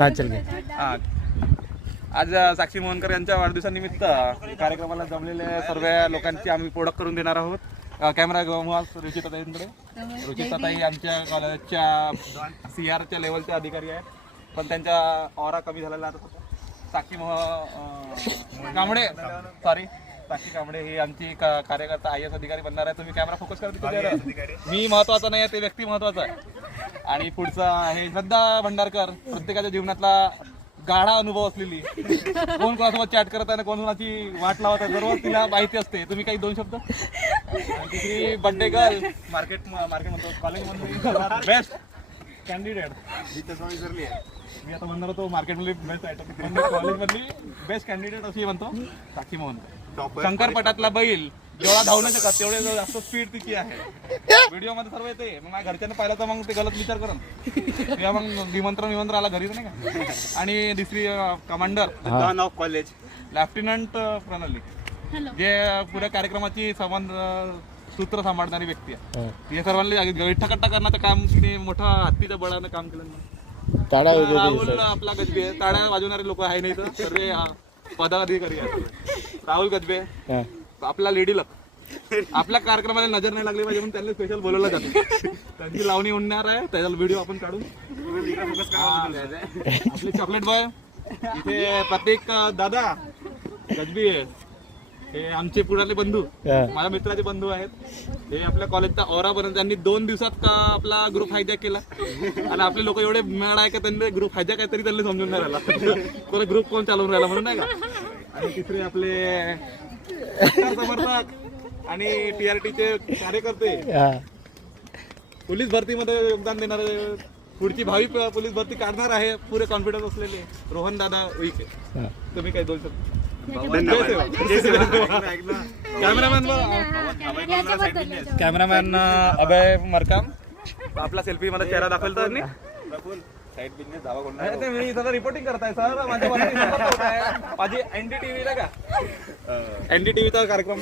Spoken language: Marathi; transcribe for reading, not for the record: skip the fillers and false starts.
हा चल घे. हा. आज साक्षी मोहनकर यांच्या वाढदिवसानिमित्त कार्यक्रमाला जमलेल्या सर्व लोकांची आम्ही ओळख करून देणार आहोत. कॅमेरा घेऊन रुचिताताईंकडे. रुचिताताई आमच्या कॉलेजच्या CRच्या लेवलचे अधिकारी आहेत, पण त्यांचा ऑरा कमी झालेला आता. साक्षी कांबळे साक्षी कांबळे ही आमची कार्यकर्ता IAS अधिकारी बनणार आहे. तुम्ही कॅमेरा फोकस करा. मी महत्वाचा नाही आहे, ते व्यक्ती महत्वाचा आहे. आणि पुढचा आहे श्रद्धा भंडारकर, प्रत्येकाच्या जीवनातला गाढा अनुभव असलेली. कोण कोणासोबत चॅट करत आहे, कोण कोणाची वाट लावत आहे, सर्व तिला माहिती असते. तुम्ही काही 2 शब्द. तिसरी बर्थडे गर्ल, मार्केट म्हणतो कॉलेजमध्ये बेस्ट कॅन्डिडेट. मी आता म्हणणार होतो मार्केटमधली बेस्ट आयटम, कॉलेजमधली बेस्ट कॅन्डिडेट अशी म्हणतो साक्षी मोहन. शंकरपटातला बैल जेवढा धावू नाही शकत तेवढे जास्त स्पीड तिची आहे. व्हिडिओ मध्ये सर्व येते. मग माझ्या घरच्यांना पाहिलं तर मग ते गलत विचार करण किंवा मग निमंत्रण आला घरी नाही का. आणि दुसरी कमांडर ऑफ कॉलेज लेफ्टनंट प्रणाली, जे पुऱ्या कार्यक्रमाची सूत्र सांभाळणारी व्यक्ती आहे. हे सर्वांनी गठ्ठाकट्टा करण्याचं काम तिने मोठा हत्तीच्या बळानं काम केलं. राहुल आपला गजबे, टाळ्या वाजवणारे लोक आहे नाही तर सर्व पदाधिकारी आहेत. राहुल गजबे आपला लेडी लक, आपल्या कार्यक्रमाला नजर नाही लागली पाहिजे म्हणून त्यांना स्पेशल बोलवलं जातं. त्यांची लावणी उडणार आहे, त्याचा व्हिडिओ आपण काढून. आपले चॉकलेट बॉय इथे प्रत्येक दादा गजबी आहे. हे आमचे पुण्यातले बंधू, माझ्या मित्राचे बंधू आहेत. हे आपल्या कॉलेजचा ऑरा बनवून त्यांनी 2 दिवसात आपला ग्रुप हायजॅक केला. आणि आपले लोक एवढे मेळ आहे का त्यांनी ग्रुप हायजॅक आहे तरी त्यांना समजून नाही राहिला ग्रुप कोण चालवून राहिला म्हणून नाही का. आणि तिसरे आपले समर्थक आणि TRTचे कार्यकर्ते, पोलीस भरतीमध्ये योगदान देणारे, पुढची भावी पोलीस भरती काढणार आहे पुरे कॉन्फिडन्स असलेले रोहन दादा उईके. तुम्ही काय 2 शब्द. कॅमेरामॅन अभय मरकाम, आपला सेल्फी मला चेहरा दाखवला तर मी इथं रिपोर्टिंग करताय सर. माझी NDTV का NDTVचा कार्यक्रम